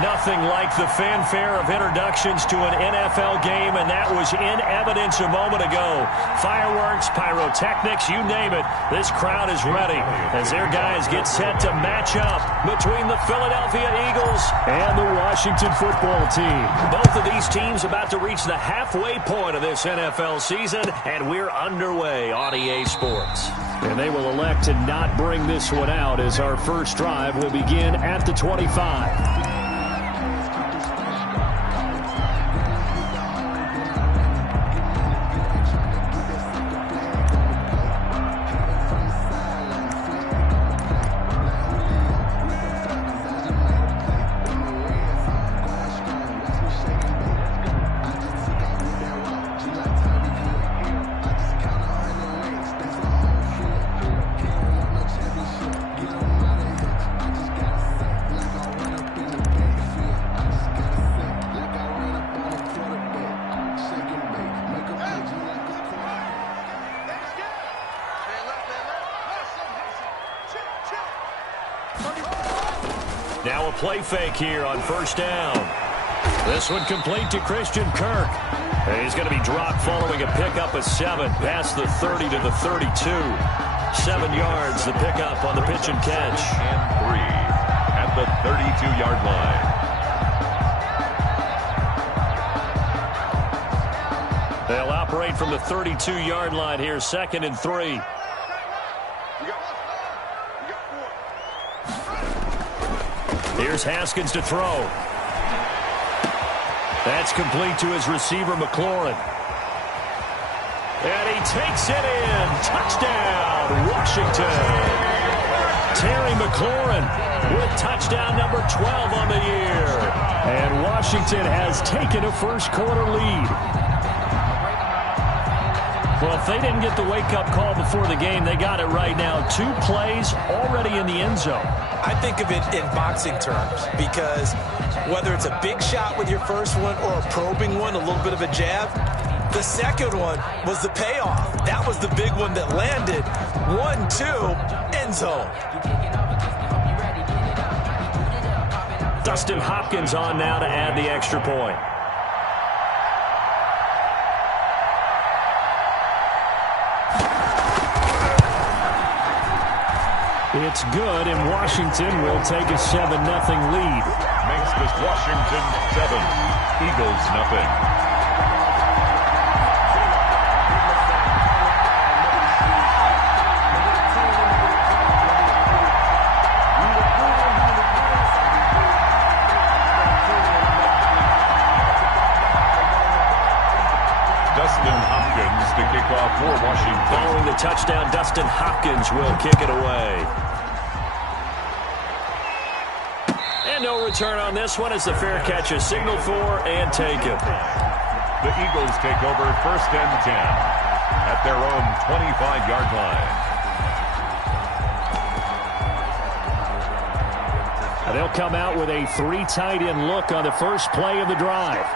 Nothing like the fanfare of introductions to an NFL game, and that was in evidence a moment ago. Fireworks, pyrotechnics, you name it. This crowd is ready as their guys get set to match up between the Philadelphia Eagles and the Washington football team. Both of these teams about to reach the halfway point of this NFL season, and we're underway on EA Sports. And they will elect to not bring this one out as our first drive will begin at the 25. Now a play fake here on first down. This one complete to Christian Kirk. He's going to be dropped following a pickup of 7 past the 30 to the 32. 7 yards, the pickup on the pitch and catch. And 3 at the 32-yard line. They'll operate from the 32-yard line here, 2nd and 3. Here's Haskins to throw. That's complete to his receiver, McLaurin. And he takes it in. Touchdown, Washington. Terry McLaurin with touchdown number 12 on the year. And Washington has taken a first-quarter lead. Well, if they didn't get the wake-up call before the game, they got it right now. 2 plays already in the end zone. I think of it in boxing terms because whether it's a big shot with your first one or a probing one, a little bit of a jab, the second one was the payoff. That was the big one that landed. 1-2, end zone. Dustin Hopkins on now to add the extra point. It's good, and Washington will take a 7-0 lead. Makes this Washington 7, Eagles 0. Dustin Hopkins to kick off for Washington. Following the touchdown, Dustin Hopkins will kick it away. And no return on this one as the fair catch is signaled for and taken. The Eagles take over 1st and 10 at their own 25-yard line. They'll come out with a 3 tight end look on the first play of the drive.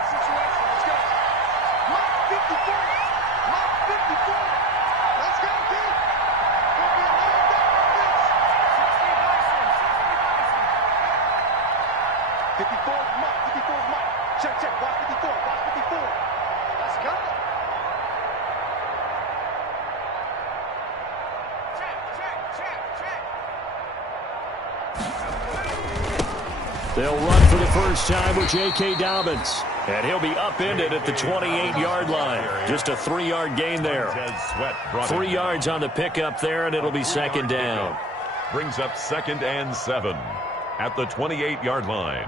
They'll run for the first time with J.K. Dobbins. And he'll be upended at the 28-yard line. Just a 3-yard gain there. 3 yards on the pickup there, and it'll be 2nd down. Brings up 2nd and 7 at the 28-yard line.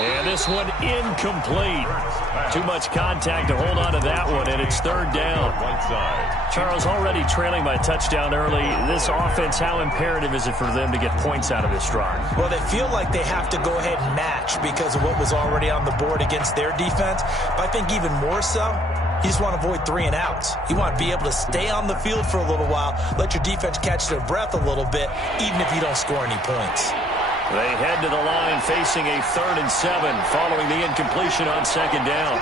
And this one incomplete. Too much contact to hold on to that one, and it's third down. Charles, already trailing by a touchdown early. This offense, how imperative is it for them to get points out of this drive? Well, they feel like they have to go ahead and match because of what was already on the board against their defense. But I think even more so, you just want to avoid 3 and outs. You want to be able to stay on the field for a little while, let your defense catch their breath a little bit, even if you don't score any points. They head to the line facing a 3rd and 7 following the incompletion on 2nd down.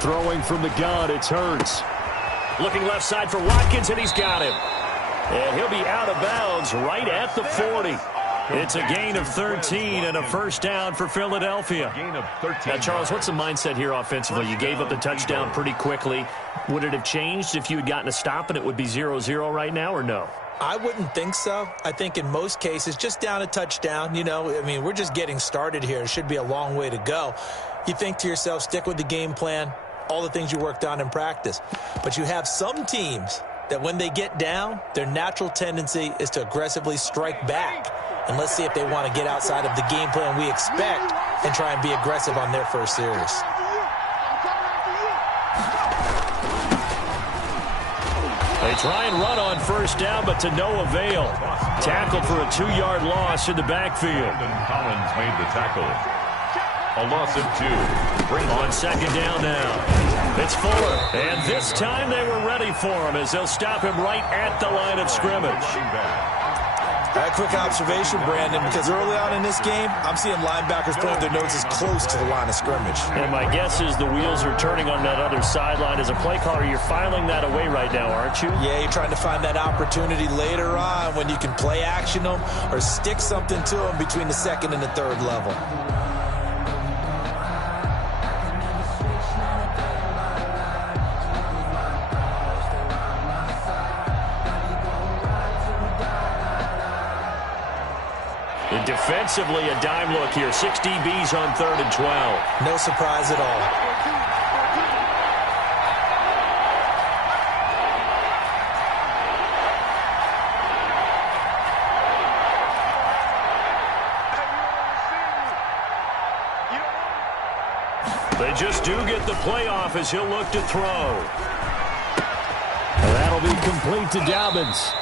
Throwing from the gun, it's Hurts. Looking left side for Watkins, and he's got him. And he'll be out of bounds right at the 40. It's a gain of 13 and a first down for Philadelphia. Now, Charles, what's the mindset here offensively? You gave up the touchdown pretty quickly. Would it have changed if you had gotten a stop and it would be 0-0 right now, or no? I wouldn't think so. I think in most cases, just down a touchdown, we're just getting started here. It should be a long way to go. You think to yourself, stick with the game plan, all the things you worked on in practice. But you have some teams that when they get down, their natural tendency is to aggressively strike back. And let's see if they want to get outside of the game plan we expect and try and be aggressive on their first series. They try and run on first down, but to no avail. Tackled for a 2-yard loss in the backfield. Collins made the tackle. A loss of 2. On 2nd down now. It's Fuller. And this time they were ready for him as they'll stop him right at the line of scrimmage. A quick observation, Brandon, because early on in this game, I'm seeing linebackers point their noses close to the line of scrimmage. And my guess is the wheels are turning on that other sideline. As a play caller, you're filing that away right now, aren't you? Yeah, you're trying to find that opportunity later on when you can play action them or stick something to them between the 2nd and the 3rd level. Defensively, a dime look here. 6 DBs on 3rd and 12. No surprise at all. They just do get the playoff as he'll look to throw. That'll be complete to Dobbins.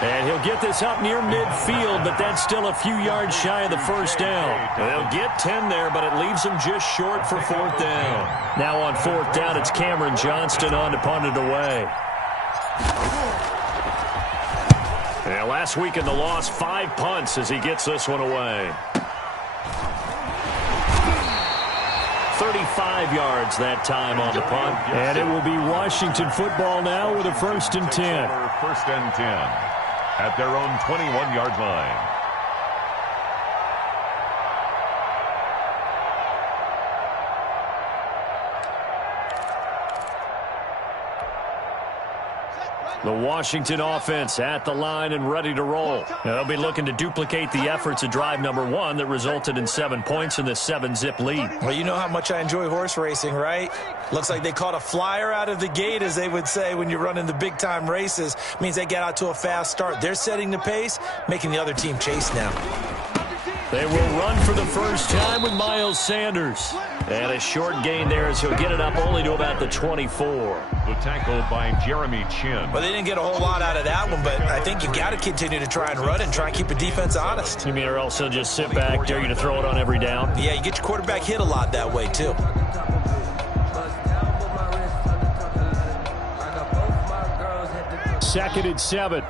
And he'll get this up near midfield, but that's still a few yards shy of the first down. They'll get 10 there, but it leaves them just short for 4th down. Now on 4th down, it's Cameron Johnston on to punt it away. And last week in the loss, 5 punts as he gets this one away. 35 yards that time on the punt. And it will be Washington football now with a 1st and 10. 1st and 10. At their own 21-yard line. The Washington offense at the line and ready to roll. They'll be looking to duplicate the efforts of drive number 1 that resulted in 7 points in the 7-zip lead. Well, you know how much I enjoy horse racing, right? Looks like they caught a flyer out of the gate, as they would say when you're running the big-time races. Means they get out to a fast start. They're setting the pace, making the other team chase now. They will run for the first time with Miles Sanders. And a short gain there as he'll get it up only to about the 24. The tackle by Jeremy Chin. Well, they didn't get a whole lot out of that one, but I think you got to continue to try and run and try and keep the defense honest. You mean or else he'll just sit back, dare you to throw it on every down? Yeah, you get your quarterback hit a lot that way, too. Second and 7.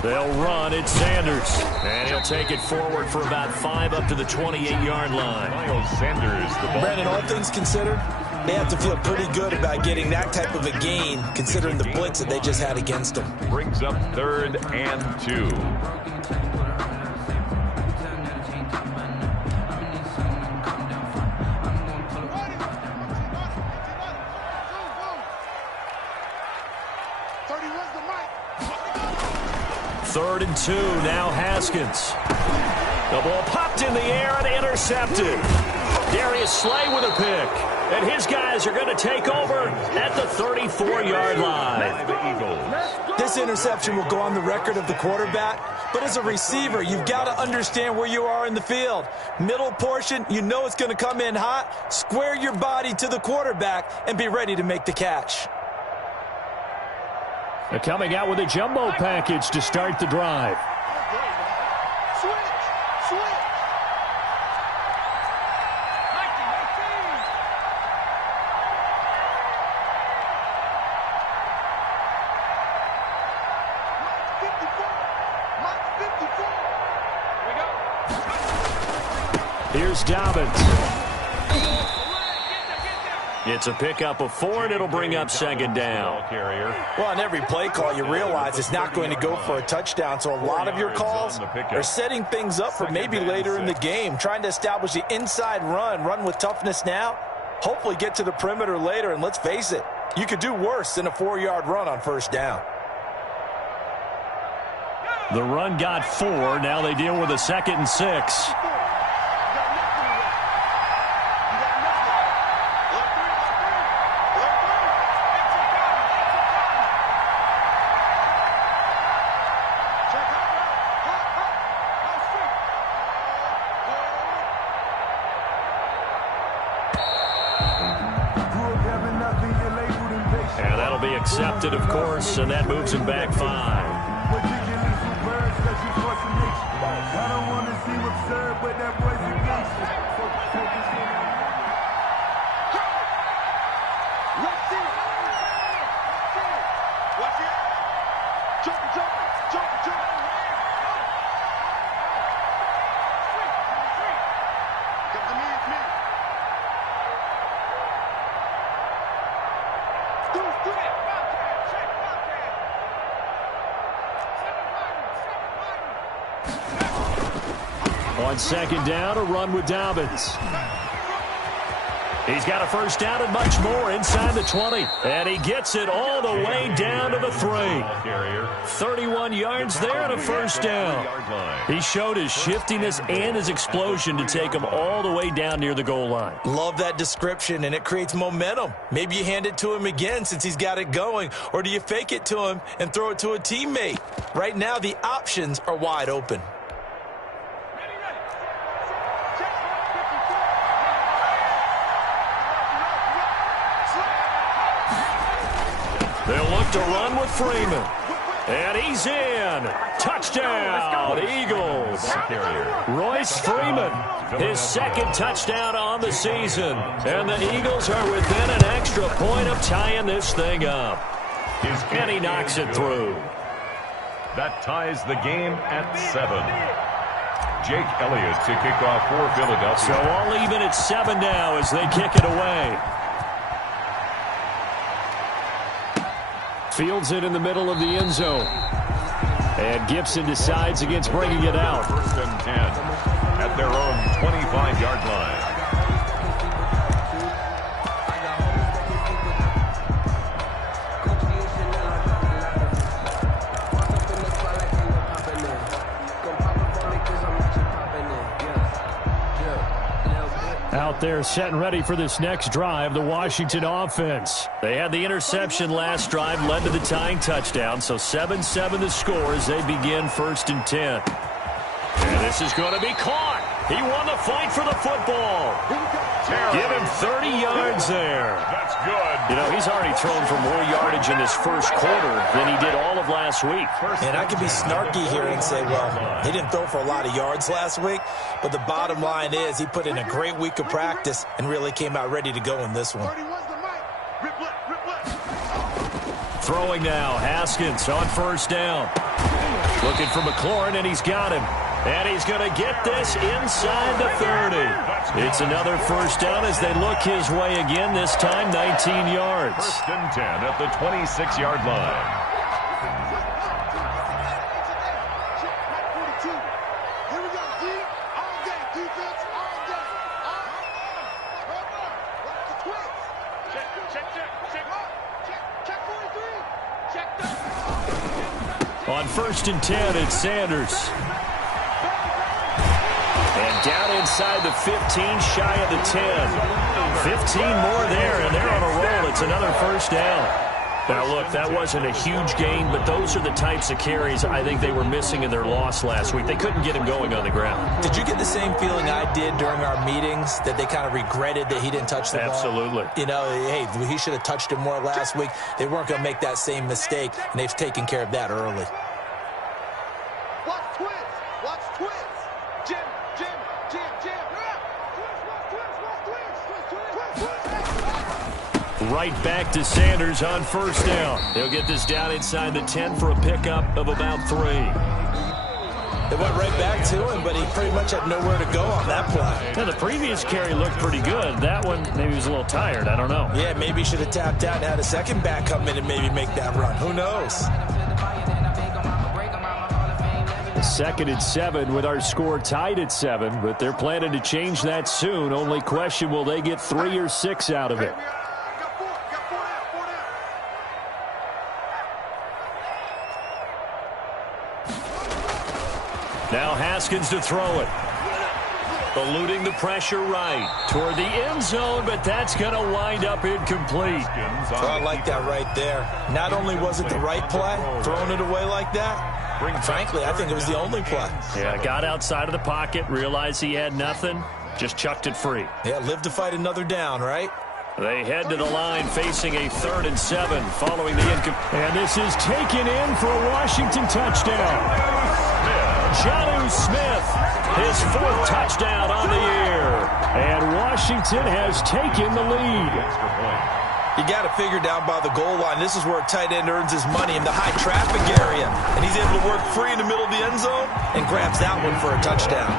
They'll run. It's Sanders. And he'll take it forward for about 5 up to the 28-yard line. Miles Sanders, the ball. Brandon, all things considered, they have to feel pretty good about getting that type of a gain, considering the blitz that they just had against them. Brings up 3rd and 2. Third and 2, now Haskins. The ball popped in the air and intercepted. Darius Slay with a pick. And his guys are going to take over at the 34-yard line. This interception will go on the record of the quarterback, but as a receiver, you've got to understand where you are in the field. Middle portion, you know it's going to come in hot. Square your body to the quarterback and be ready to make the catch. They're coming out with a jumbo package to start the drive. Here's Dobbins. It's a pickup of 4, and it'll bring up second down. Well, on every play call, you realize it's not going to go for a touchdown, so a lot of your calls are setting things up for maybe later in the game, trying to establish the inside run with toughness now, hopefully get to the perimeter later, and let's face it, you could do worse than a 4-yard run on first down. The run got 4. Now they deal with a 2nd and 6. And that'll be accepted, of course, and that moves him back 5. On second down, a run with Dobbins. He's got a first down and much more inside the 20. And he gets it all the way down to the 3. 31 yards there and a first down. He showed his shiftiness and his explosion to take him all the way down near the goal line. Love that description, and it creates momentum. Maybe you hand it to him again since he's got it going, or do you fake it to him and throw it to a teammate? Right now, the options are wide open. They'll look to run with Freeman. And he's in. Touchdown, Eagles. Royce Freeman, his 2nd touchdown on the season. And the Eagles are within an extra point of tying this thing up. And he knocks it through. That ties the game at 7. Jake Elliott to kick off for Philadelphia. So all even at 7 now as they kick it away. Fields it in the middle of the end zone. And Gibson decides against bringing it out. 1st and 10 at their own 25-yard line. Out there set and ready for this next drive, the Washington offense. They had the interception last drive, led to the tying touchdown, so 7-7 the score as they begin 1st and 10. And this is going to be caught. He won the fight for the football. Give him 30 yards there. That's good. You know, he's already thrown for more yardage in this first quarter than he did all of last week. And I could be snarky here and say, well, he didn't throw for a lot of yards last week, but the bottom line is he put in a great week of practice and really came out ready to go in this one. Throwing now, Haskins on first down. Looking for McLaurin, and he's got him. And he's going to get this inside the 30. It's another first down as they look his way again, this time 19 yards. 1st and 10 at the 26-yard line. On 1st and 10, it's Sanders. And down inside the 15, shy of the 10. 15 more there, and they're on a roll. It's another first down. Now, look, that wasn't a huge gain, but those are the types of carries I think they were missing in their loss last week. They couldn't get him going on the ground. Did you get the same feeling I did during our meetings, that they kind of regretted that he didn't touch the ball? Absolutely. You know, hey, he should have touched it more last week. They weren't going to make that same mistake, and they've taken care of that early. Watch twins. Watch twins. Jim. Right back to Sanders on 1st down. They'll get this down inside the 10 for a pickup of about 3. They went right back to him, but he pretty much had nowhere to go on that play. Now, the previous carry looked pretty good. That one, maybe he was a little tired. I don't know. Yeah, maybe he should have tapped out and had a second back come in and maybe make that run. Who knows? 2nd and 7 with our score tied at 7, but they're planning to change that soon. Only question, will they get 3 or 6 out of it? Now Haskins to throw it. Eluding the pressure right toward the end zone, but that's going to wind up incomplete. Oh, I like that right there. Not only was it the right play, throwing it away like that, frankly, I think it was the only play. Yeah, got outside of the pocket, realized he had nothing, just chucked it free. Yeah, live to fight another down, right? They head to the line facing a 3rd and 7 following the incomplete. And this is taken in for a Washington touchdown. Jonnu Smith, his 4th touchdown on the year. And Washington has taken the lead. You got to figure down by the goal line. This is where a tight end earns his money in the high traffic area. And he's able to work free in the middle of the end zone and grabs that one for a touchdown.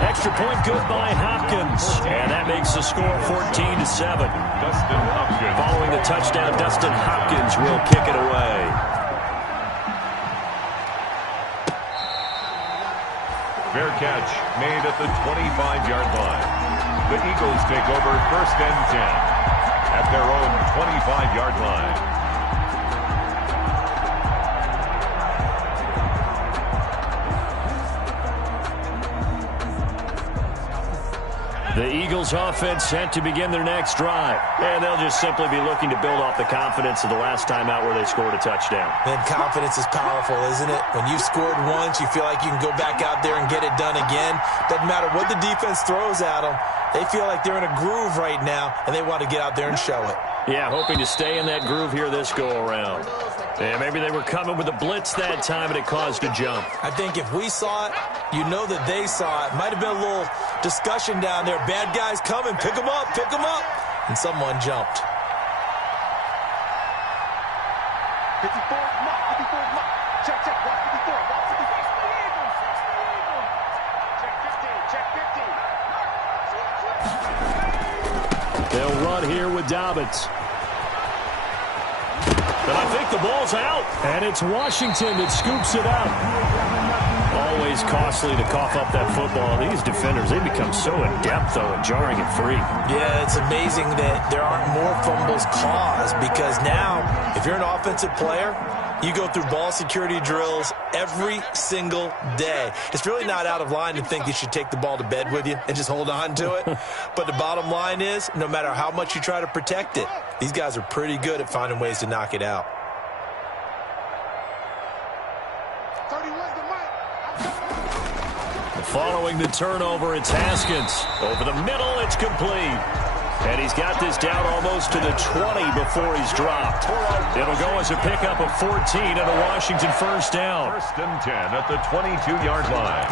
Extra point good by Hopkins. And that makes the score 14-7. Following the touchdown, Dustin Hopkins will kick it away. Fair catch made at the 25-yard line. The Eagles take over 1st and 10 at their own 25-yard line. The Eagles offense set to begin their next drive. And they'll just simply be looking to build off the confidence of the last time out where they scored a touchdown. And confidence is powerful, isn't it? When you've scored once, you feel like you can go back out there and get it done again. Doesn't matter what the defense throws at them. They feel like they're in a groove right now, and they want to get out there and show it. Yeah, hoping to stay in that groove here this go-around. Yeah, maybe they were coming with a blitz that time, and it caused a jump. I think if we saw it, you know that they saw it. Might have been a little discussion down there. Bad guys coming. Pick them up. Pick them up. And someone jumped. 54, mark. Check, watch 54, watch 54. Check 15. They'll run here with Dobbins. But I think the ball's out. And it's Washington that scoops it up. Always costly to cough up that football. These defenders, they become so adept, though, at jarring it free. Yeah, it's amazing that there aren't more fumbles caused, because now, if you're an offensive player, you go through ball security drills every single day. It's really not out of line to think you should take the ball to bed with you and just hold on to it. But the bottom line is, no matter how much you try to protect it, these guys are pretty good at finding ways to knock it out. Following the turnover, it's Haskins. Over the middle, it's complete. And he's got this down almost to the 20 before he's dropped. It'll go as a pickup of 14 and a Washington first down. 1st and 10 at the 22-yard line.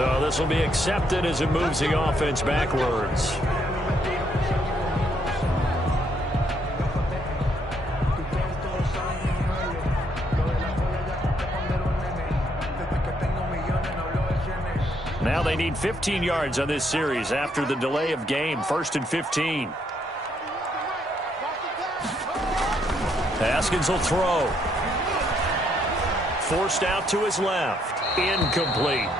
So this will be accepted as it moves the offense backwards. Now they need 15 yards on this series after the delay of game. 1st and 15. Haskins will throw. Forced out to his left. Incomplete.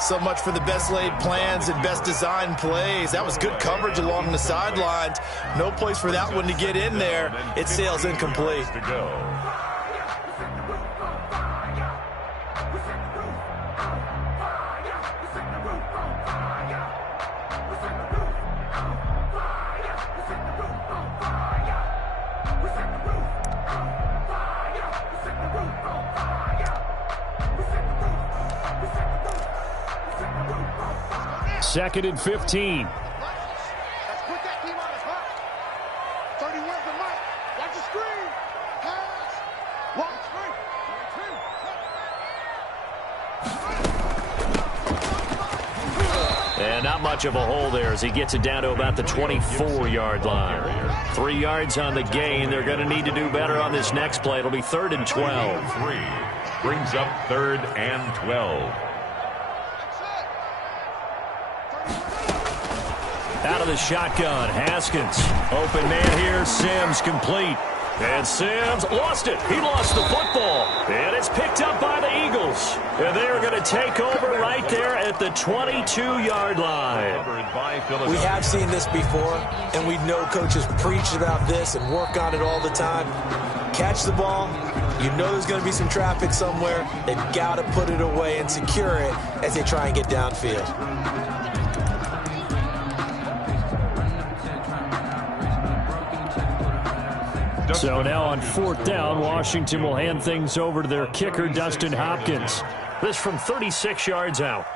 So much for the best laid plans and best designed plays. That was good coverage along the sidelines. No place for that one to get in there. It sails incomplete. To go. Second and 15. Let's put that team on his back. 30 wins the mic. Watch the screen. Pass. Long screen. And not much of a hole there as he gets it down to about the 24-yard line. 3 yards on the gain. They're going to need to do better on this next play. It'll be 3rd and 12. 3 brings up 3rd and 12. Out of the shotgun, Haskins. Open man here, Sims complete. And Sims lost it. He lost the football. And it's picked up by the Eagles. And they're going to take over right there at the 22-yard line. We have seen this before, and we know coaches preach about this and work on it all the time. Catch the ball. You know there's going to be some traffic somewhere. They've got to put it away and secure it as they try and get downfield. So now on 4th down, Washington will hand things over to their kicker, Dustin Hopkins. This from 36 yards out.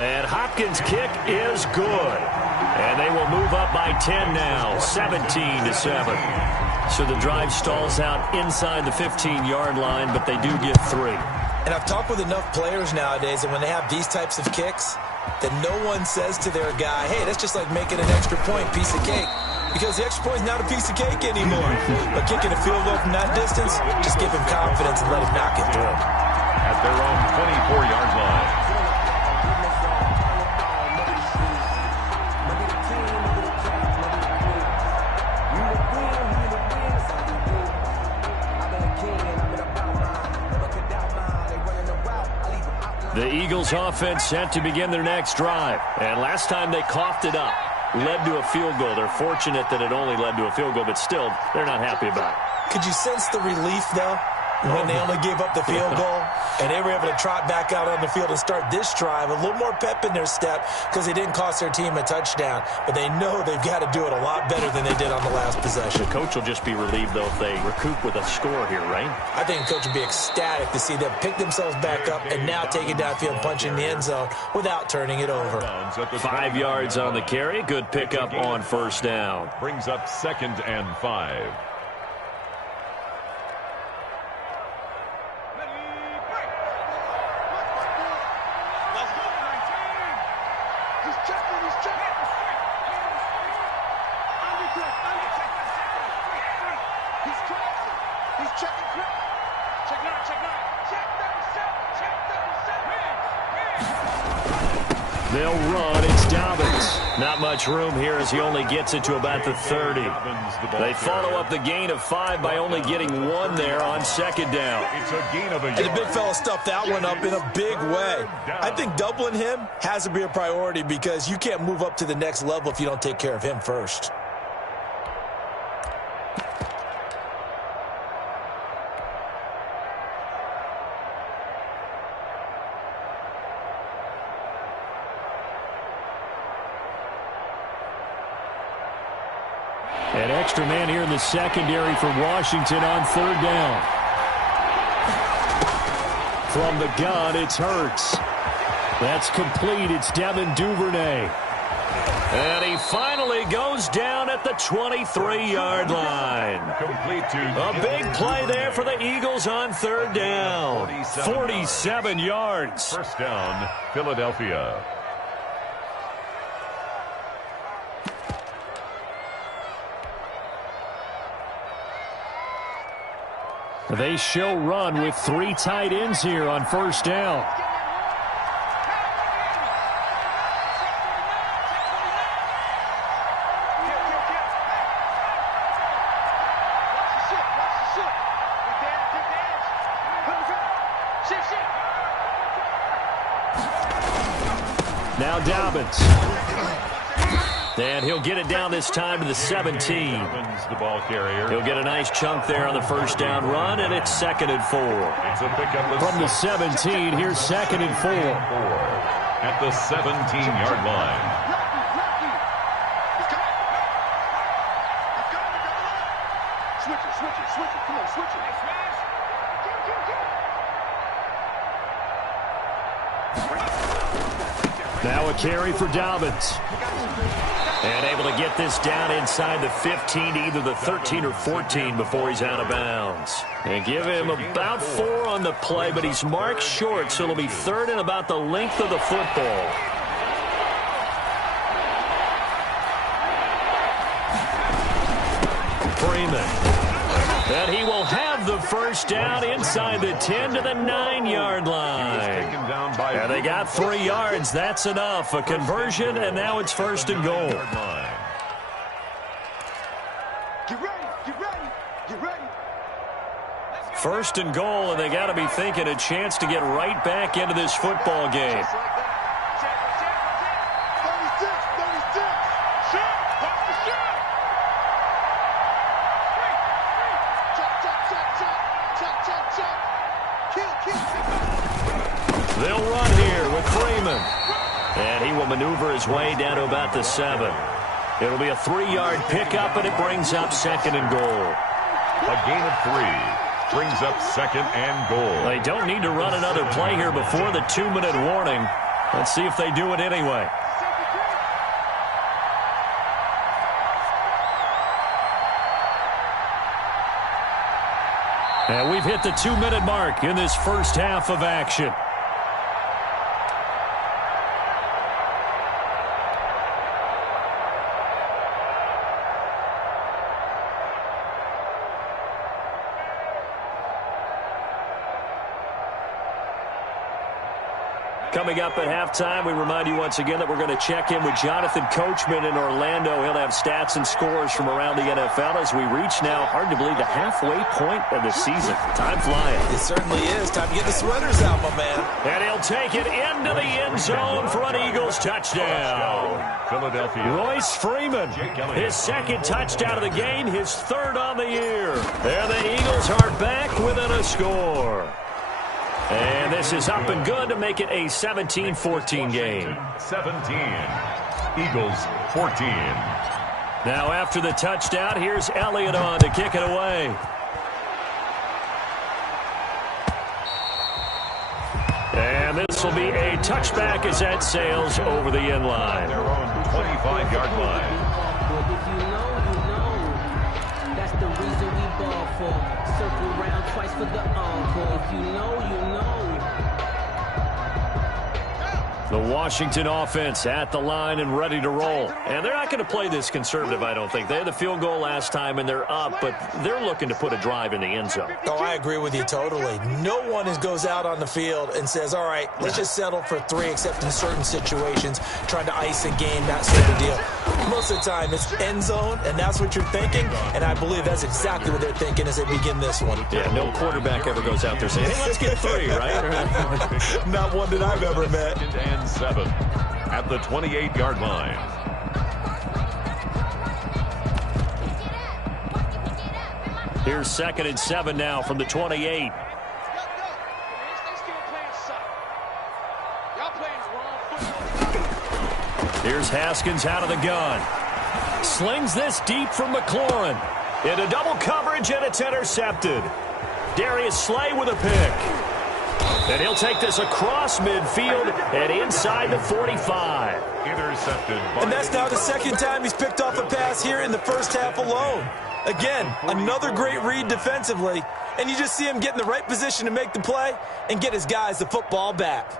And Hopkins' kick is good. And they will move up by 10 now, 17-7. So the drive stalls out inside the 15-yard line, but they do get 3. And I've talked with enough players nowadays, and when they have these types of kicks, that no one says to their guy, hey, that's just like making an extra point, piece of cake. Because the extra point is not a piece of cake anymore. But kicking a field goal from that distance, just give him confidence and let him knock it through. At their own 24-yard line. The Eagles offense set to begin their next drive. And last time they coughed it up, led to a field goal. They're fortunate that it only led to a field goal, but still, they're not happy about it. Could you sense the relief, though, when they only gave up the field goal and they were able to trot back out on the field and start this drive? A little more pep in their step because they didn't cost their team a touchdown. But they know they've got to do it a lot better than they did on the last possession. The coach will just be relieved, though, if they recoup with a score here, right? I think the coach would be ecstatic to see them pick themselves back up and now take it downfield and punch in the end zone without turning it over. 5 yards on the carry. Good pickup on 1st down. Brings up 2nd and 5. They'll run. It's Dobbins. Not much room here as he only gets it to about the 30. They follow up the gain of 5 by only getting 1 there on 2nd down. It's a gain of a yard. And the big fella stuffed that one up in a big way. I think doubling him has to be a priority because you can't move up to the next level if you don't take care of him first. An extra man here in the secondary for Washington on 3rd down. From the gun, it's Hurts. That's complete. It's Devin Duvernay. And he finally goes down at at the 23-yard line. Complete to A big play there for the Eagles on third down. 47 yards. First down, Philadelphia. They show run with 3 tight ends here on first down. Now Dobbins. And he'll get it down this time to the 17. The ball carrier. He'll get a nice chunk there on the first down run, and it's 2nd and 4. It's a pickup From the 17, here's 2nd and 4. At the 17-yard line. Switch it. Come on, switch it. Now a carry for Dobbins. And able to get this down inside the 15 to either the 13 or 14 before he's out of bounds. And give him about 4 on the play, but he's marked short, so it'll be 3rd and about the length of the football. Freeman. And he will have the first down inside the 10 to the 9-yard line. And they got 3 yards. That's enough. A conversion, and now it's 1st and goal. Get ready. 1st and goal, and they got to be thinking a chance to get right back into this football game. They'll run here with Freeman. And he will maneuver his way down to about the 7. It'll be a 3-yard pickup, and it brings up 2nd and goal. A gain of 3 brings up 2nd and goal. They don't need to run another play here before the 2-minute warning. Let's see if they do it anyway. And we've hit the 2-minute mark in this first half of action. Coming up at halftime, we remind you once again that we're going to check in with Jonathan Coachman in Orlando. He'll have stats and scores from around the NFL as we reach now, hard to believe, the halfway point of the season. Time flying. It certainly is. Time to get the sweaters out, my man. And he'll take it into the end zone for an Eagles touchdown. Philadelphia. Royce Freeman, his 2nd touchdown of the game, his 3rd on the year. There the Eagles are back within a score. And this is up and good to make it a 17-14 game. 17. Eagles 14. Now after the touchdown, here's Elliott on to kick it away. And this will be a touchback as that sails over the end line. Their own 25-yard line. If you know, that's the reason we ball for. Circle around twice for the encore. If you know, you know. The Washington offense at the line and ready to roll. And they're not going to play this conservative, I don't think. They had the field goal last time, and they're up, but they're looking to put a drive in the end zone. Oh, I agree with you totally. No one goes out on the field and says, all right, let's just settle for 3, except in certain situations, trying to ice a game, that sort of deal. Most of the time, it's end zone, and that's what you're thinking, and I believe that's exactly what they're thinking as they begin this one. Yeah, no quarterback ever goes out there saying, hey, let's get 3, right? Not one that I've ever met. 2nd and 7 at the 28-yard line. Here's 2nd and 7 now from the 28. Here's Haskins out of the gun. Slings this deep from McLaurin. Into double coverage, and it's intercepted. Darius Slay with a pick. And he'll take this across midfield and inside the 45. Intercepted. And that's now the second time he's picked off a pass here in the first half alone. Again, another great read defensively, and you just see him get in the right position to make the play and get his guys the football back.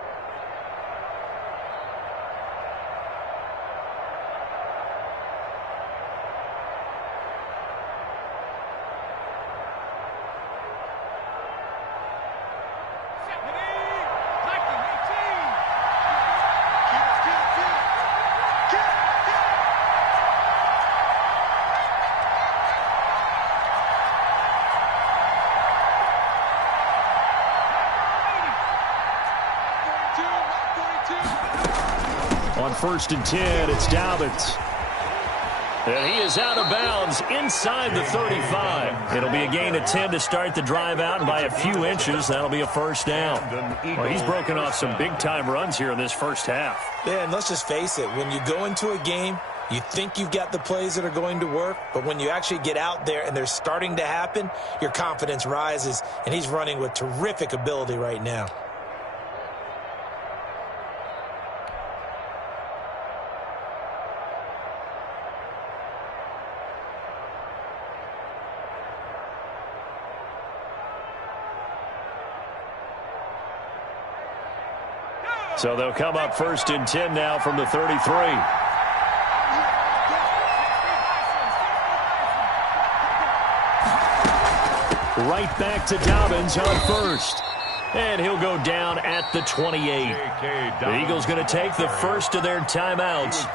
On 1st and 10, it's Dobbins. And he is out of bounds inside the 35. It'll be a gain of 10 to start the drive out, and by a few inches, that'll be a first down. Well, he's broken off some big-time runs here in this first half. Yeah, and let's just face it. When you go into a game, you think you've got the plays that are going to work, but when you actually get out there and they're starting to happen, your confidence rises, and he's running with terrific ability right now. So they'll come up 1st and 10 now from the 33. Right back to Dobbins on 1st. And he'll go down at the 28. The Eagles going to take the first of their timeouts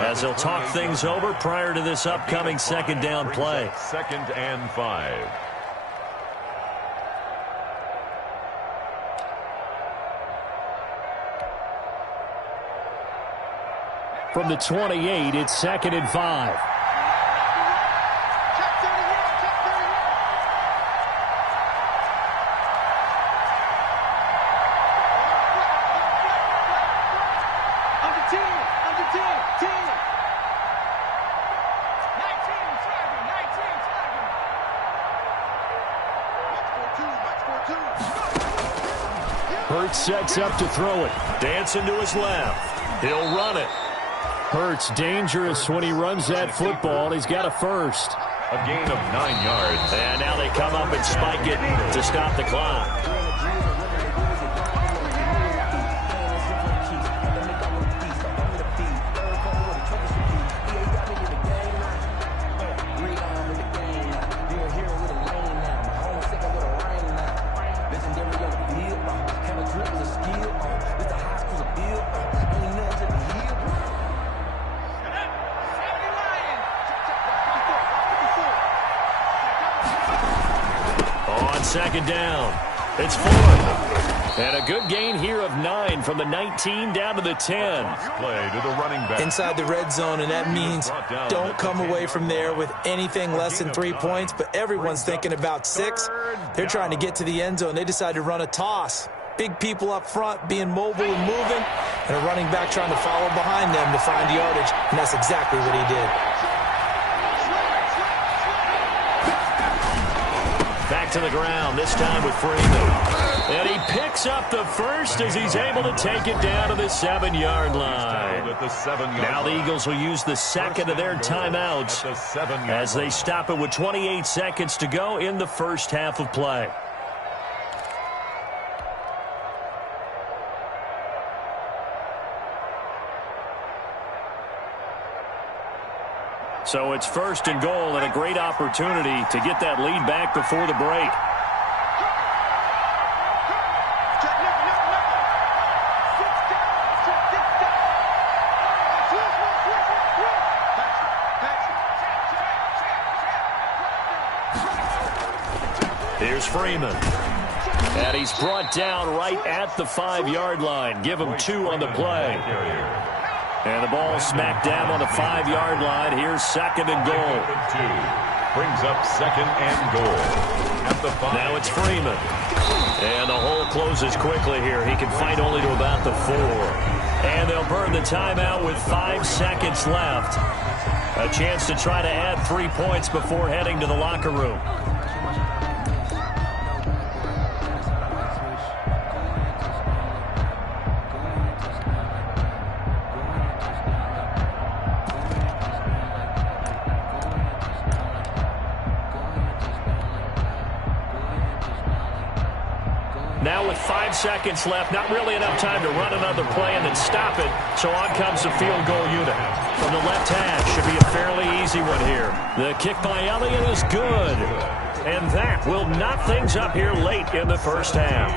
as they'll talk things over prior to this upcoming second down play. 2nd and 5. From the 28, it's 2nd and 5. Hurts sets up to throw it. Dancing to his left. He'll run it. Hurts dangerous when he runs that football. He's got a first. A gain of 9 yards. And now they come up and spike it to stop the clock. Second down. It's 4th. And a good gain here of 9 from the 19 down to the 10. Play to the running back. Inside the red zone, and that means don't come away from there with anything less than 3 points, but everyone's thinking about 6. They're trying to get to the end zone. They decide to run a toss. Big people up front being mobile and moving, and a running back trying to follow behind them to find yardage, and that's exactly what he did. Back to the ground, this time with Freeman. And he picks up the first as he's able to take it down to the 7-yard line. Now the Eagles will use the second of their timeouts as they stop it with 28 seconds to go in the first half of play. So it's 1st and goal, and a great opportunity to get that lead back before the break. Here's Freeman. And he's brought down right at the 5-yard line. Give him 2 on the play. And the ball smacked down on the 5-yard line. Here's 2nd and goal. 2 brings up 2nd and goal at the 5. Now it's Freeman. And the hole closes quickly here. He can fight only to about the 4. And they'll burn the timeout with 5 seconds left. A chance to try to add 3 points before heading to the locker room. Now with 5 seconds left, not really enough time to run another play and then stop it. So on comes the field goal unit. From the left half, should be a fairly easy one here. The kick by Elliott is good. And that will knot things up here late in the first half.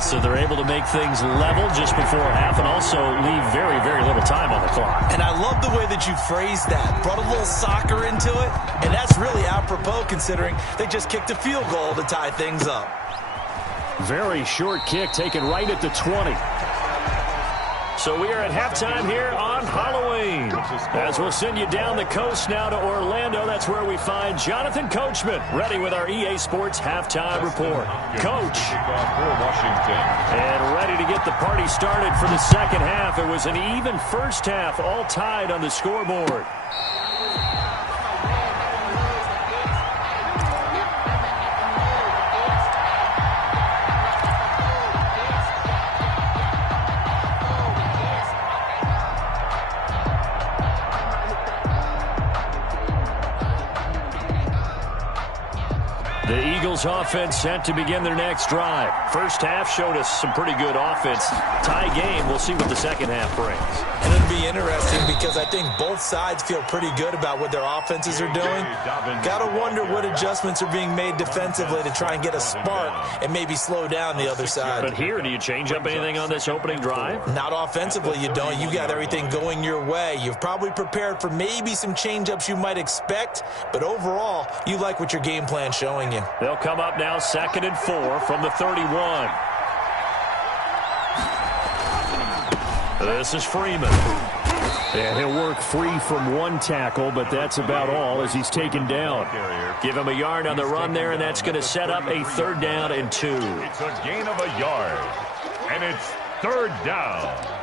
So they're able to make things level just before half and also leave very, very little time on the clock. And I love the way that you phrased that. Brought a little soccer into it, and that's really apropos considering they just kicked a field goal to tie things up. Very short kick taken right at the 20. So we are at halftime here on Halloween. As we'll send you down the coast now to Orlando, that's where we find Jonathan Coachman ready with our EA Sports halftime report. Coach. And ready to get the party started for the second half. It was an even first half, all tied on the scoreboard. The Eagles offense set to begin their next drive. First half showed us some pretty good offense. Tie game. We'll see what the second half brings. And it'll be interesting because I think both sides feel pretty good about what their offenses are doing. Got to wonder what adjustments are being made defensively to try and get a spark and maybe slow down the other side. But here, do you change up anything on this opening drive? Not offensively, you don't. You got everything going your way. You've probably prepared for maybe some change-ups you might expect, but overall, you like what your game plan's showing you. They'll come up now 2nd and 4 from the 31. This is Freeman. And he'll work free from one tackle, but that's about all as he's taken down. Give him a yard on the run there, and that's going to set up a 3rd down and 2. It's a gain of a yard, and it's 3rd down.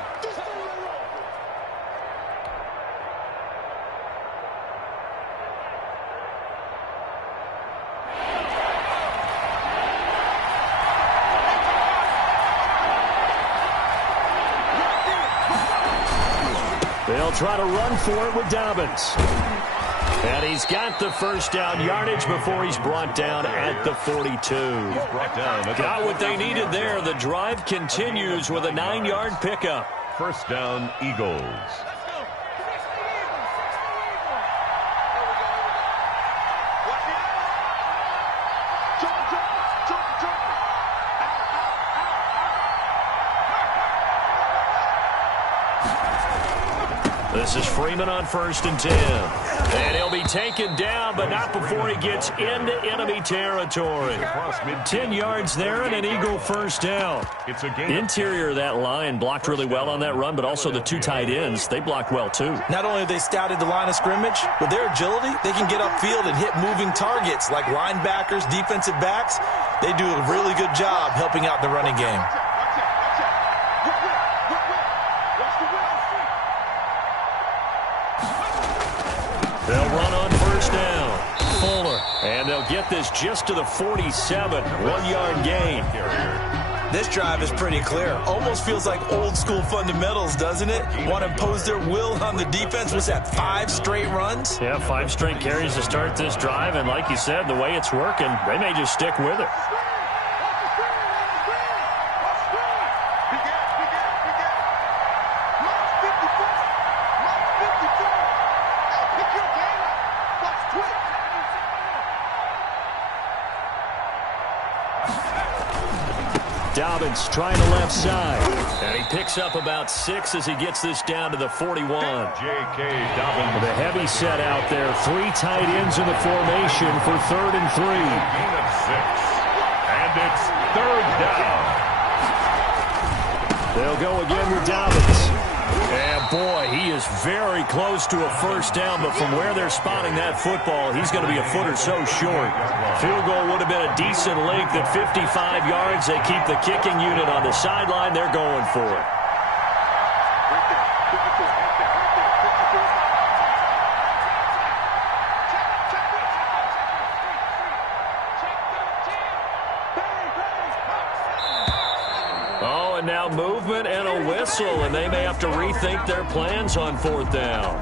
They'll try to run for it with Dobbins. And he's got the first down yardage before he's brought down at the 42. Got what they needed there. The drive continues with a 9-yard pickup. First down, Eagles. This is Freeman on 1st and 10. And he'll be taken down, but not before he gets into enemy territory. 10 yards there and an Eagle first down. Interior of that line blocked really well on that run, but also the 2 tight ends, they blocked well too. Not only have they scouted the line of scrimmage, with their agility, they can get upfield and hit moving targets like linebackers, defensive backs. They do a really good job helping out the running game. They'll run on 1st down. Fuller. And they'll get this just to the 47. 1-yard gain. This drive is pretty clear. Almost feels like old school fundamentals, doesn't it? Want to impose their will on the defense. Was that 5 straight runs? Yeah, 5 straight carries to start this drive. And like you said, the way it's working, they may just stick with it. Dobbins trying the left side. And he picks up about 6 as he gets this down to the 41. J.K. Dobbins. The heavy set out there. 3 tight ends in the formation for 3rd and 3. Gain of 6. And it's 3rd down. They'll go again with Dobbins. And boy, he is very close to a first down, but from where they're spotting that football, he's going to be a foot or so short. Field goal would have been a decent length at 55 yards. They keep the kicking unit on the sideline. They're going for it. And now movement and a whistle, and they may have to rethink their plans on 4th down.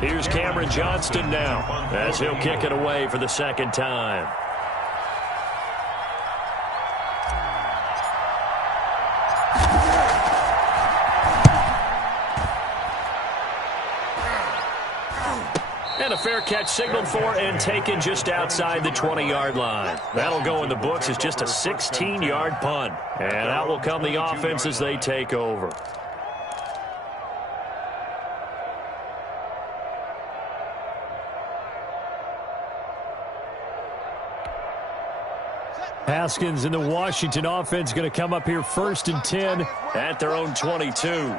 Here's Cameron Johnston now as he'll kick it away for the second time. And a fair catch signaled for and taken just outside the 20-yard line. That'll go in the books as just a 16-yard punt. And out will come the offense as they take over. Haskins and the Washington offense going to come up here 1st and 10 at their own 22.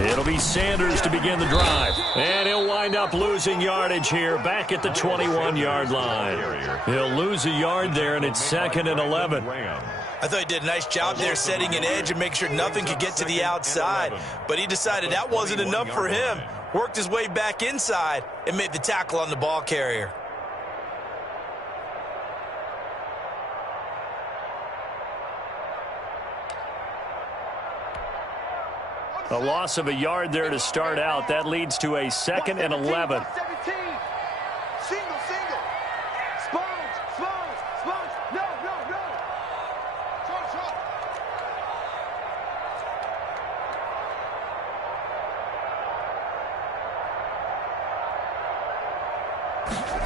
It'll be Sanders to begin the drive. And he'll wind up losing yardage here back at the 21-yard line. He'll lose a yard there, and it's 2nd and 11. I thought he did a nice job there setting an edge and make sure nothing could get to the outside. But he decided that wasn't enough for him. Worked his way back inside and made the tackle on the ball carrier. A loss of a yard there to start out. That leads to a 2nd and 11.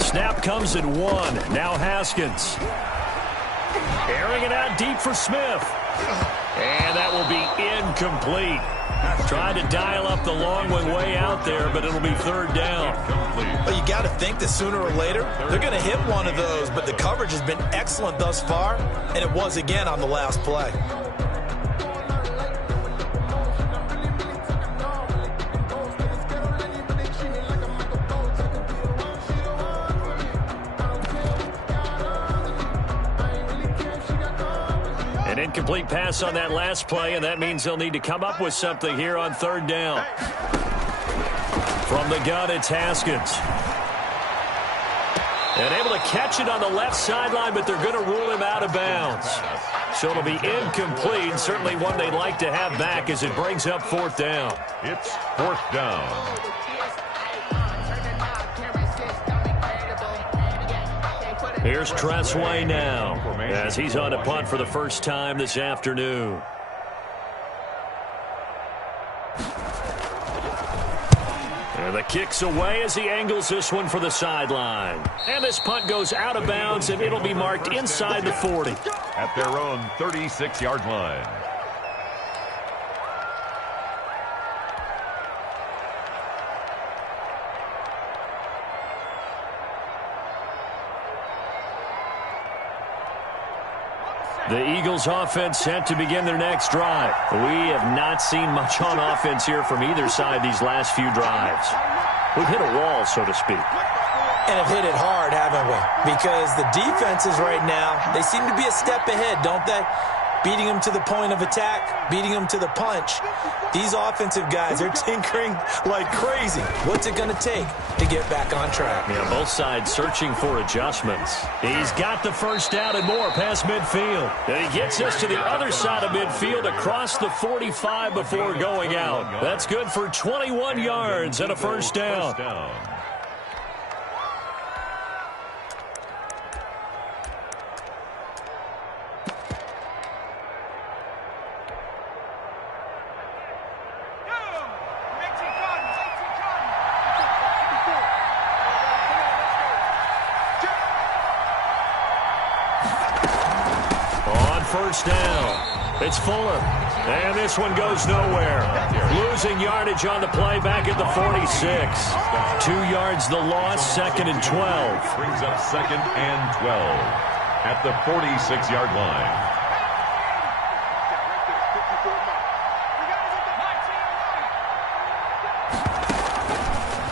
Snap comes at 1. Now Haskins. Airing it out deep for Smith. And that will be incomplete. Trying to dial up the long one way out there, but it'll be 3rd down. But you got to think that sooner or later, they're going to hit one of those. But the coverage has been excellent thus far, and it was again on the last play. An incomplete pass on that last play, and that means they'll need to come up with something here on 3rd down. From the gun, it's Haskins. And able to catch it on the left sideline, but they're going to rule him out of bounds. So it'll be incomplete, certainly one they'd like to have back as it brings up 4th down. It's 4th down. Here's Tressway now as he's on a punt for the first time this afternoon. And the kick's away as he angles this one for the sideline. And this punt goes out of bounds, and it'll be marked inside the 40. At their own 36-yard line. The Eagles offense set to begin their next drive. We have not seen much on offense here from either side these last few drives. We've hit a wall, so to speak. And have hit it hard, haven't we? Because the defenses right now, they seem to be a step ahead, don't they? Beating them to the point of attack, beating them to the punch. These offensive guys are tinkering like crazy. What's it going to take to get back on track? Yeah, both sides searching for adjustments. He's got the first down and more past midfield. And he gets us to the other side of midfield across the 45 before going out. That's good for 21 yards and a first down. First down. It's Fuller. And this one goes nowhere. Losing yardage on the play back at the 46. 2 yards the loss, 2nd and 12. Brings up 2nd and 12 at the 46-yard line.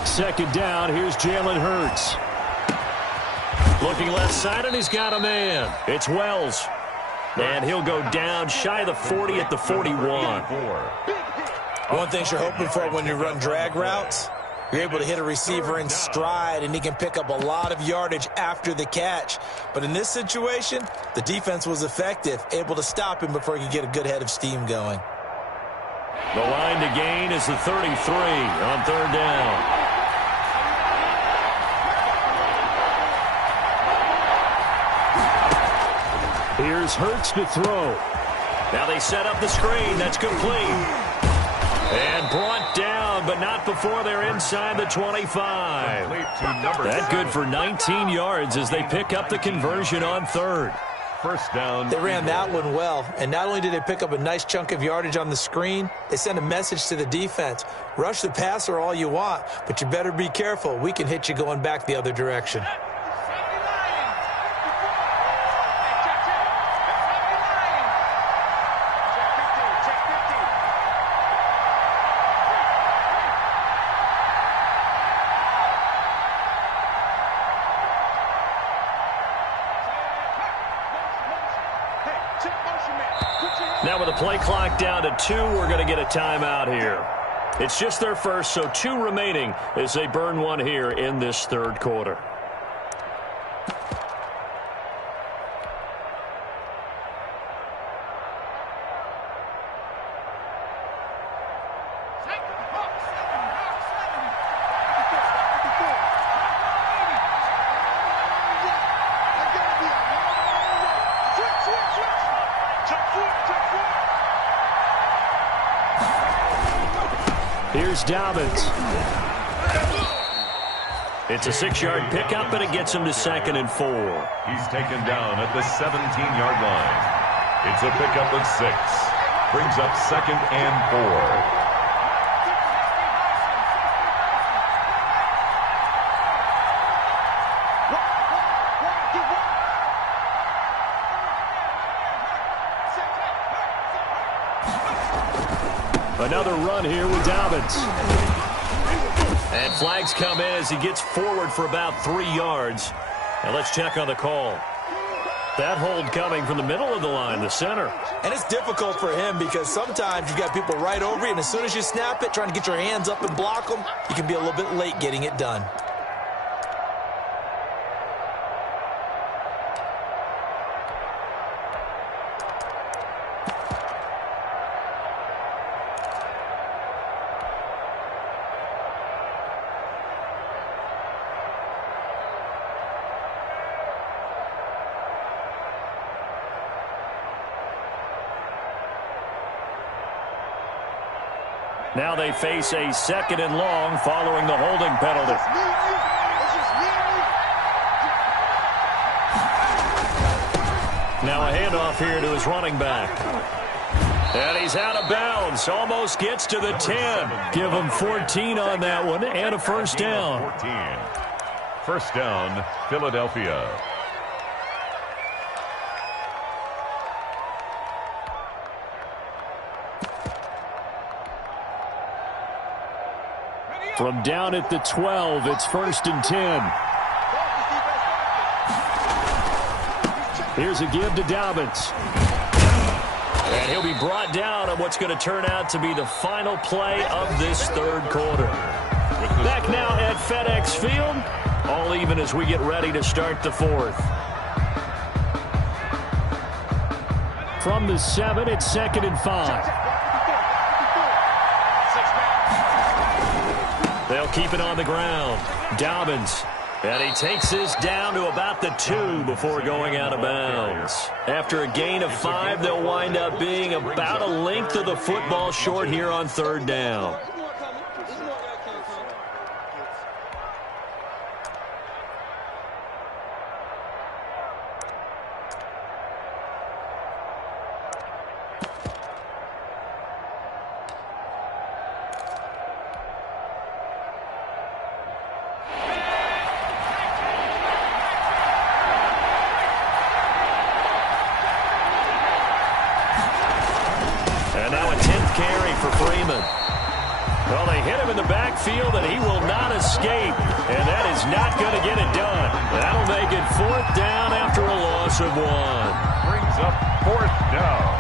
Second down, here's Jalen Hurts. Looking left side, and he's got a man. It's Wells. And he'll go down shy of the 40 at the 41. One thing you're hoping for when you run drag routes You're able to hit a receiver in stride, and he can pick up a lot of yardage after the catch. But in this situation, the defense was effective, able to stop him before he could get a good head of steam going. The line to gain is the 33 on third down. Here's Hurts to throw. Now they set up the screen. That's complete. And brought down, but not before they're inside the 25. That's good for 19 yards as they pick up the conversion on third. First down. They ran that one well, and not only did they pick up a nice chunk of yardage on the screen, they sent a message to the defense. Rush the passer all you want, but you better be careful. We can hit you going back the other direction. Now with the play clock down to 2, we're going to get a timeout here. It's just their first, so 2 remaining as they burn one here in this third quarter. Here's Dobbins. It's a 6-yard pickup, and it gets him to 2nd and 4. He's taken down at the 17-yard line. It's a pickup of 6. Brings up 2nd and 4. Another run here with Dobbins. And flags come in as he gets forward for about 3 yards. Now let's check on the call. That hold coming from the middle of the line, the center. And it's difficult for him because sometimes you've got people right over you, and as soon as you snap it, trying to get your hands up and block them, you can be a little bit late getting it done. Now they face a 2nd and long following the holding penalty. Now a handoff here to his running back. And he's out of bounds. Almost gets to the 10. Give him 14 on that one and a first down. 14. First down, Philadelphia. From down at the 12, it's 1st and 10. Here's a give to Dobbins. And he'll be brought down on what's going to turn out to be the final play of this third quarter. Back now at FedEx Field, all even as we get ready to start the fourth. From the 7, it's 2nd and 5. They'll keep it on the ground. Dobbins. And he takes this down to about the 2 before going out of bounds. After a gain of 5, they'll wind up being about a length of the football short here on third down. Well, they hit him in the backfield, and he will not escape. And that is not going to get it done. That'll make it 4th down after a loss of 1. Brings up 4th down.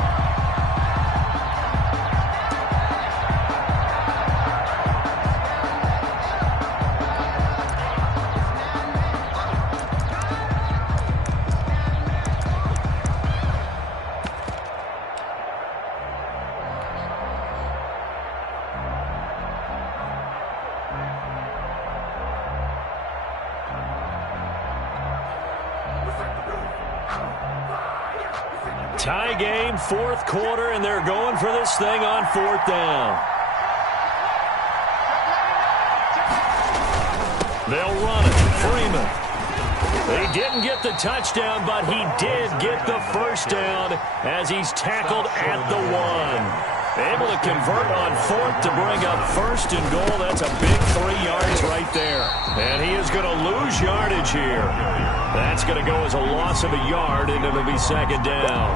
Tie game, fourth quarter, and they're going for this thing on fourth down. They'll run it. Freeman. He didn't get the touchdown, but he did get the first down as he's tackled at the 1. Able to convert on fourth to bring up first and goal. That's a big 3 yards right there. And he is going to lose yardage here. That's going to go as a loss of a yard, and it'll be second down.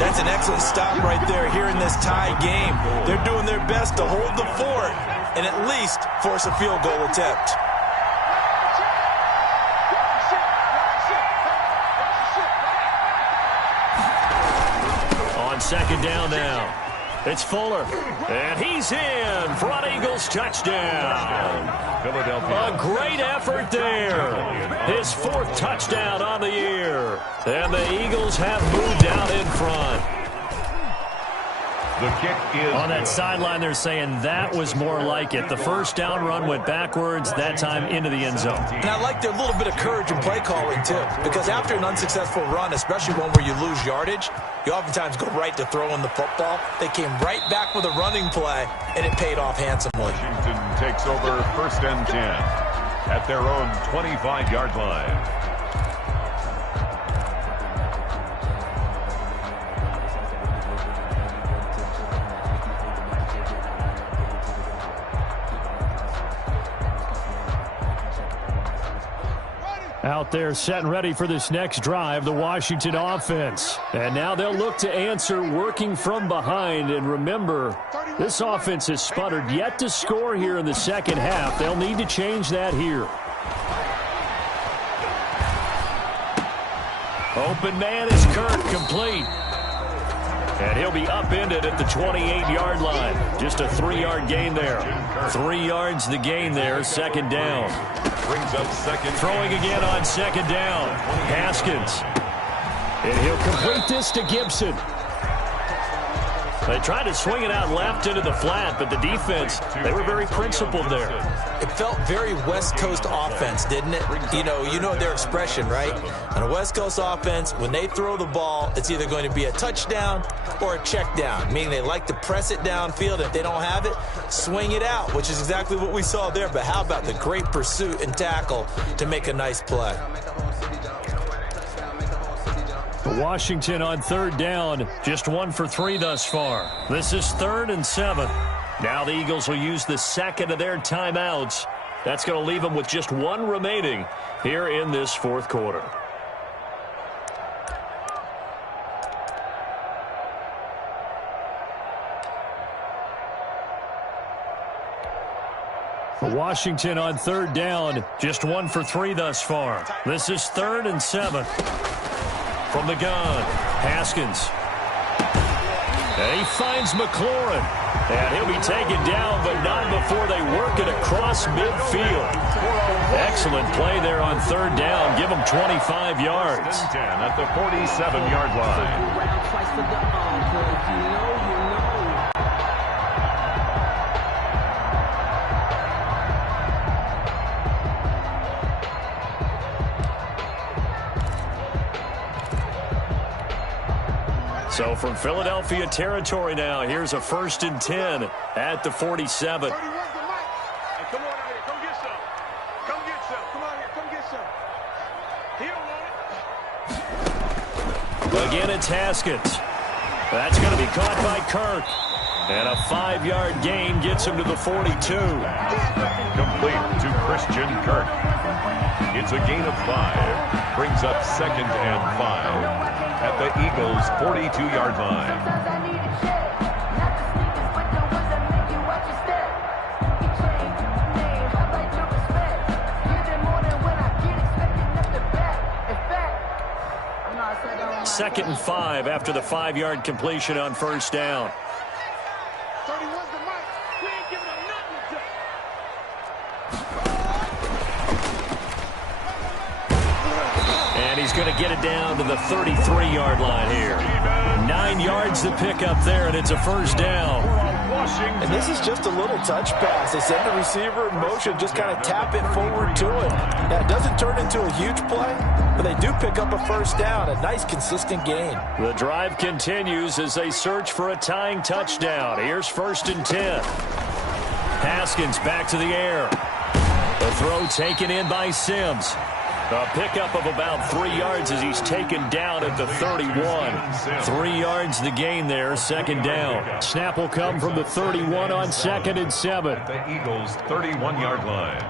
That's an excellent stop right there here in this tie game. They're doing their best to hold the fort and at least force a field goal attempt. On second down now. It's Fuller, and he's in for an Eagles touchdown. Philadelphia. A great effort there. His 4th touchdown on the year. And the Eagles have moved out in front. The kick is on that sideline, they're saying that was more like it. The first down run went backwards, that time into the end zone. And I like their little bit of courage in play calling, too, because after an unsuccessful run, especially one where you lose yardage, you oftentimes go right to throwing the football. They came right back with a running play, and it paid off handsomely. Washington takes over first and 10 at their own 25-yard line. Out there set and ready for this next drive, the Washington offense. And now they'll look to answer working from behind. And remember, this offense has sputtered yet to score here in the second half. They'll need to change that here. Open man is Kirk, complete. And he'll be upended at the 28-yard line. Just a 3-yard gain there. 3 yards the gain there, second down. Brings up second. Throwing again on second down. Haskins. And he'll complete this to Gibson. They tried to swing it out left into the flat, but the defense, they were very principled there. It felt very West Coast offense, didn't it? You know their expression, right? On a West Coast offense, when they throw the ball, it's either going to be a touchdown or a check down, meaning they like to press it downfield. If they don't have it, swing it out, which is exactly what we saw there. But how about the great pursuit and tackle to make a nice play? Washington on third down, just 1 for 3 thus far. This is 3rd and 7. Now the Eagles will use the second of their timeouts. That's going to leave them with just 1 remaining here in this fourth quarter. Washington on third down, just 1 for 3 thus far. This is 3rd and 7. From the gun, Haskins. And he finds McLaurin. And he'll be taken down, but not before they work it across midfield. Excellent play there on third down. Give them 25 yards. 10 at the 47-yard line. So from Philadelphia territory now, here's a 1st and 10 at the 47. Come on out here. Come get some. Come get some. Come on here. Come get some. He don't want it. Again, it's Haskins. That's going to be caught by Kirk. And a 5-yard gain gets him to the 42. Complete to Christian Kirk. It's a gain of 5. Brings up 2nd and 5 at the Eagles' 42-yard line. Second and 5 after the 5-yard completion on first down. 31's the mic. We ain't giving him nothing to. And he's going to get it down to the 33-yard line here. 9 yards to pick up there, and it's a first down. And this is just a little touch pass. They send the receiver in motion, just kind of tap it forward to it. Now, it doesn't turn into a huge play, but they do pick up a first down. A nice, consistent gain. The drive continues as they search for a tying touchdown. Here's 1st and 10. Haskins back to the air. The throw taken in by Sims. A pickup of about 3 yards as he's taken down at the 31. 3 yards the gain there, 2nd down. Snap will come from the 31 on 2nd and 7. The Eagles' 31-yard line.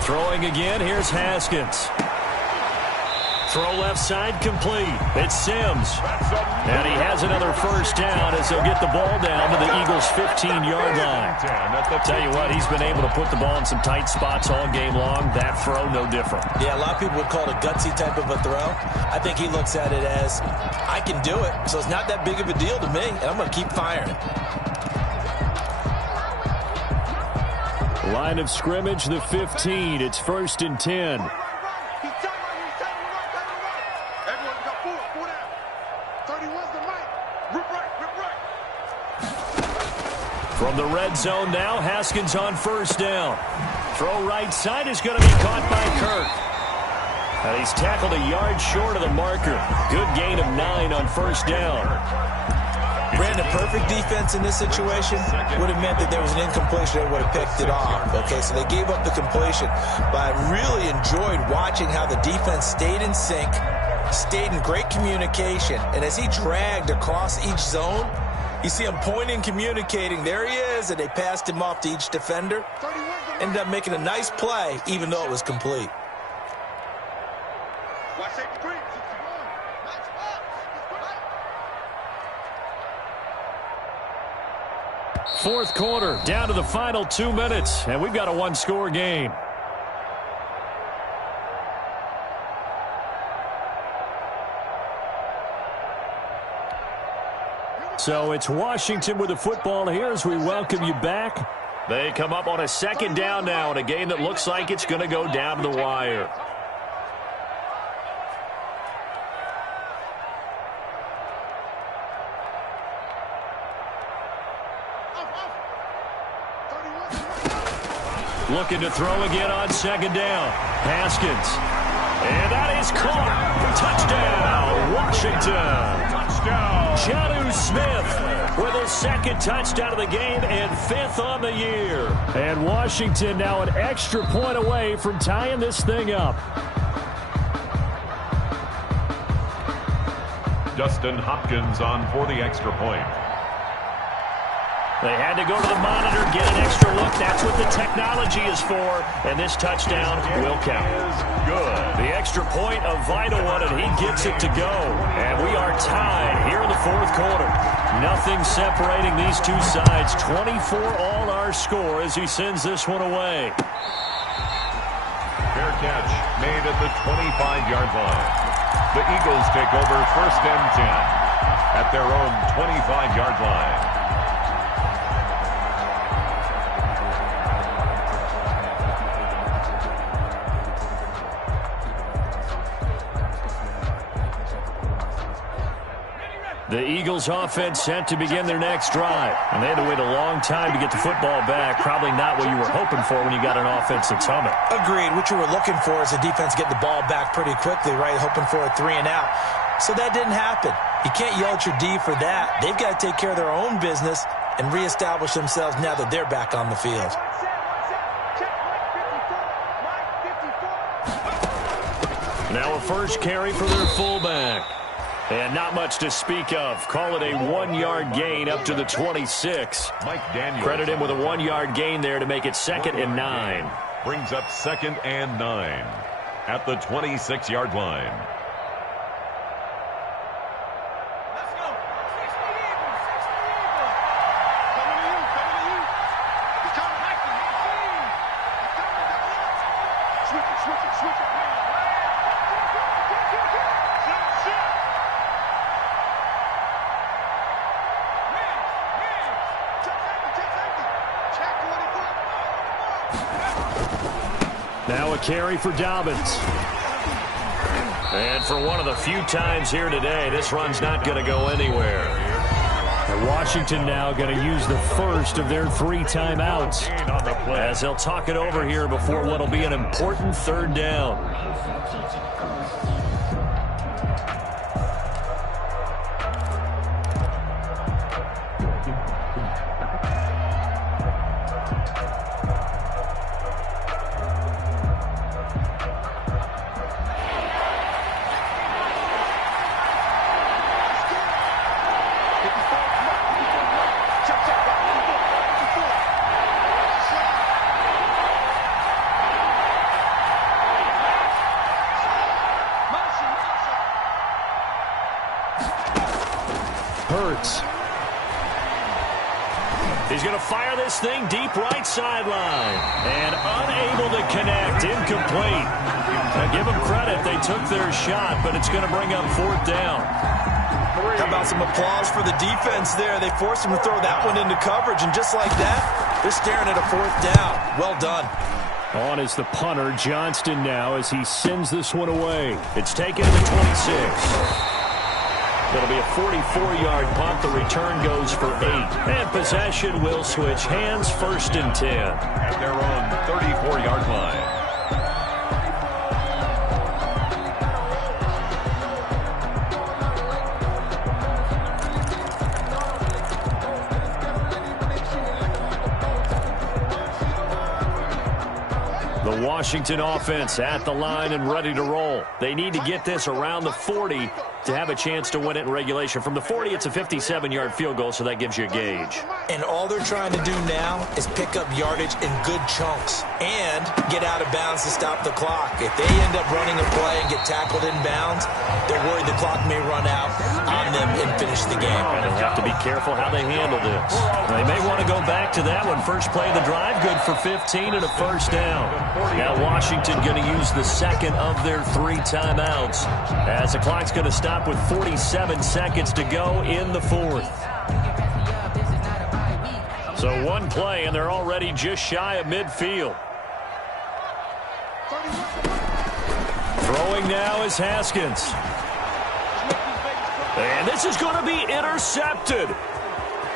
Throwing again, here's Haskins. Throw left side complete. It's Sims. And he has another first down as they'll get the ball down to the Eagles' 15-yard line. Tell you what, he's been able to put the ball in some tight spots all game long. That throw, no different. Yeah, a lot of people would call it a gutsy type of a throw. I think he looks at it as, I can do it, so it's not that big of a deal to me, and I'm going to keep firing. Line of scrimmage, the 15. It's 1st and 10. From the red zone now, Haskins on 1st down. Throw right side is going to be caught by Kirk. And he's tackled a yard short of the marker. Good gain of 9 on 1st down. Brandon, perfect defense in this situation would have meant that there was an incompletion. They would have picked it off. Okay, so they gave up the completion. But I really enjoyed watching how the defense stayed in sync, stayed in great communication. And as he dragged across each zone, you see him pointing, communicating. There he is, and they passed him off to each defender. Ended up making a nice play, even though it was complete. Fourth quarter, down to the final 2 minutes, and we've got a one-score game. So it's Washington with the football here as we welcome you back. They come up on a 2nd down now in a game that looks like it's going to go down to the wire. Looking to throw again on 2nd down. Haskins. And that is caught. Touchdown, Washington. Touchdown. Jonnu Smith with his 2nd touchdown of the game and 5th on the year. And Washington now an extra point away from tying this thing up. Dustin Hopkins on for the extra point. They had to go to the monitor, get an extra look. That's what the technology is for. And this touchdown will count. Good. The extra point, a vital one, and he gets it to go. And we are tied here in the 4th quarter. Nothing separating these two sides. 24 all our score as he sends this one away. Fair catch made at the 25-yard line. The Eagles take over 1st and 10 at their own 25-yard line. The Eagles offense set to begin their next drive. And they had to wait a long time to get the football back. Probably not what you were hoping for when you got an offense that's humming. Agreed. What you were looking for is the defense get the ball back pretty quickly, right? Hoping for a 3 and out. So that didn't happen. You can't yell at your D for that. They've got to take care of their own business and reestablish themselves now that they're back on the field. Now a first carry for their fullback. And not much to speak of. Call it a 1-yard gain up to the 26. Mike Daniels. Credit him with a 1-yard gain there to make it 2nd and 9. Brings up 2nd and 9 at the 26-yard line. Now a carry for Dobbins. And for one of the few times here today, this run's not going to go anywhere. And Washington now going to use the first of their 3 timeouts. On the play. As they'll talk it over here before what will be an important third down. He's going to fire this thing deep right sideline. And unable to connect. Incomplete. Now give them credit. They took their shot, but it's going to bring up fourth down. How about some applause for the defense there? They forced him to throw that one into coverage, and just like that, they're staring at a fourth down. Well done. On is the punter, Johnston now, as he sends this one away. It's taken to the 26. It'll be a 44-yard punt. The return goes for 8. And possession will switch hands, 1st and 10. At their own 34-yard line. The Washington offense at the line and ready to roll. They need to get this around the 40 to have a chance to win it in regulation. From the 40, it's a 57-yard field goal, so that gives you a gauge. And all they're trying to do now is pick up yardage in good chunks and get out of bounds to stop the clock. If they end up running a play and get tackled in bounds, they're worried the clock may run out on them and finish the game. And they'll have to be careful how they handle this. They may want to go back to that one. First play of the drive, good for 15 and a first down. Now Washington going to use the second of their 3 timeouts as the clock's going to stop with 47 seconds to go in the 4th. So one play, and they're already just shy of midfield. Throwing now is Haskins. And this is going to be intercepted.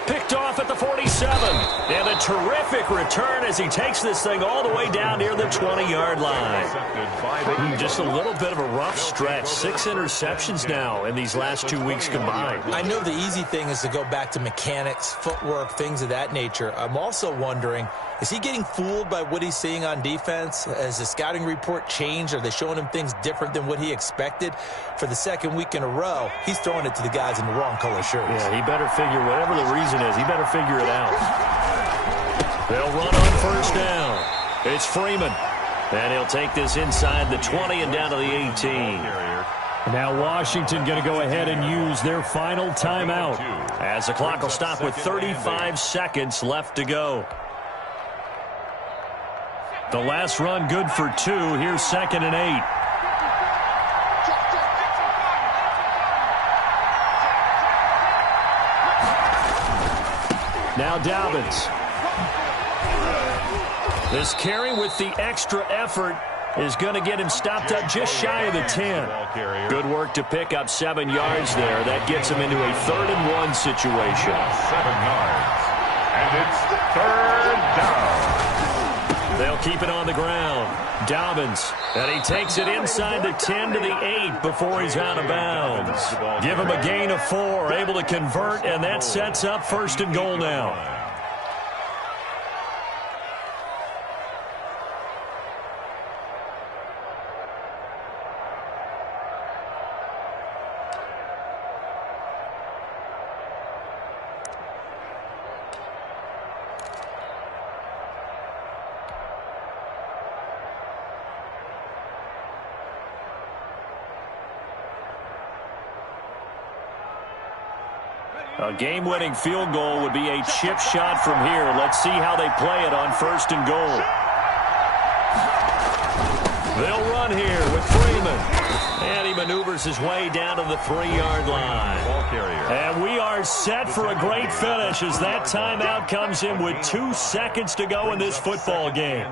Picked off at the 47. And a terrific return as he takes this thing all the way down near the 20-yard line. Just a little bit of a rough stretch. 6 interceptions now in these last 2 weeks combined. I know the easy thing is to go back to mechanics, footwork, things of that nature. I'm also wondering, is he getting fooled by what he's seeing on defense? Has the scouting report changed? Are they showing him things different than what he expected? For the second week in a row, he's throwing it to the guys in the wrong color shirts. Yeah, he better figure, whatever the reason is, he better figure it out. They'll run on first down. It's Freeman. And he'll take this inside the 20 and down to the 18. Now Washington going to go ahead and use their final timeout as the clock will stop with 35 seconds left to go. The last run good for 2. Here's 2nd and 8. Now Dobbins. This carry with the extra effort is going to get him stopped up just shy of the 10. Good work to pick up 7 yards there. That gets him into a 3rd and 1 situation. 7 yards. And it's 3rd down. They'll keep it on the ground. Dobbins. And he takes it inside the 10 to the 8 before he's out of bounds. Give him a gain of 4. Able to convert, and that sets up 1st and goal now. A game-winning field goal would be a chip shot from here. Let's see how they play it on 1st and goal. They'll run here with Freeman. And he maneuvers his way down to the 3-yard line. And we are set for a great finish as that timeout comes in with 2 seconds to go in this football game.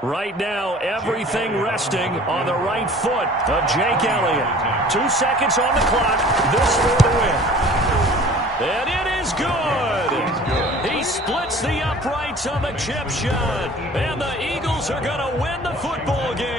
Right now, everything resting on the right foot of Jake Elliott. 2 seconds on the clock. This for the win. And it is good. He splits the uprights on the chip shot. And the Eagles are going to win the football game.